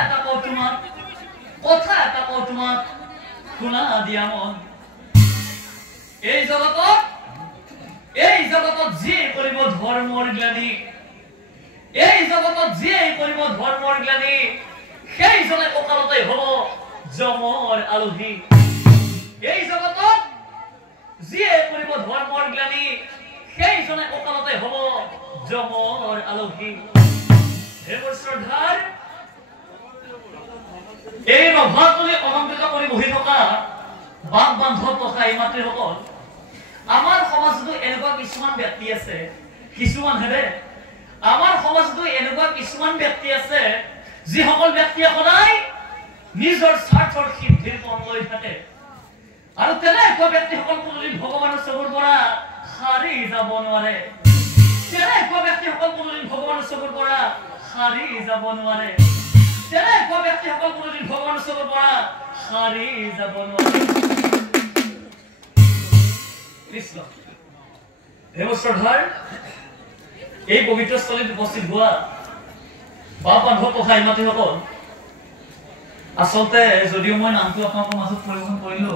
এটা কওঁ তোমাক শুনা দিয়া মন এই জগতত যিয়ে কৰিব ধৰ্মৰ গ্লানি সেইজনে অকালতে হ'ব যমৰ আলহী এই জগতত যিয়ে কৰিব ধৰ্মৰ গ্লানি সেইজনে অকালতে হ'ব যমৰ আলহী হে মোৰ শ্ৰদ্ধাৰ এই নভাতলৈ অলংকৃত কৰি বহি থকা বাপ বান্ধৱ তথা এই মাতৃসকল আমাৰ সমাজতো এনেকুৱা কিছুমান ব্যক্তি আছে যিসকল ব্যক্তিয়ে সদায় নিজৰ স্বাৰ্থৰ সিদ্ধিৰ পথ লৈ থাকে আৰু তেনেকুৱা ব্যক্তিসকল কোনোদিন ভগৱানৰ চকুৰ পৰা সাৰি যাব নোৱাৰে তেনেকুৱা ব্যক্তিসকল কোনোদিন ভগৱানৰ চকুৰ পৰা সাৰি যাব নোৱাৰে কৃষ্ণ হে শ্ৰদ্ধাৰ এই পবিত্ৰ স্থলীত উপস্থিত হোৱা বাপ বান্ধৱ তথা মাতৃসকল আচলতে যদিও মই নামটো আপোনালোকৰ মাজত পৰিৱেশন কৰিলো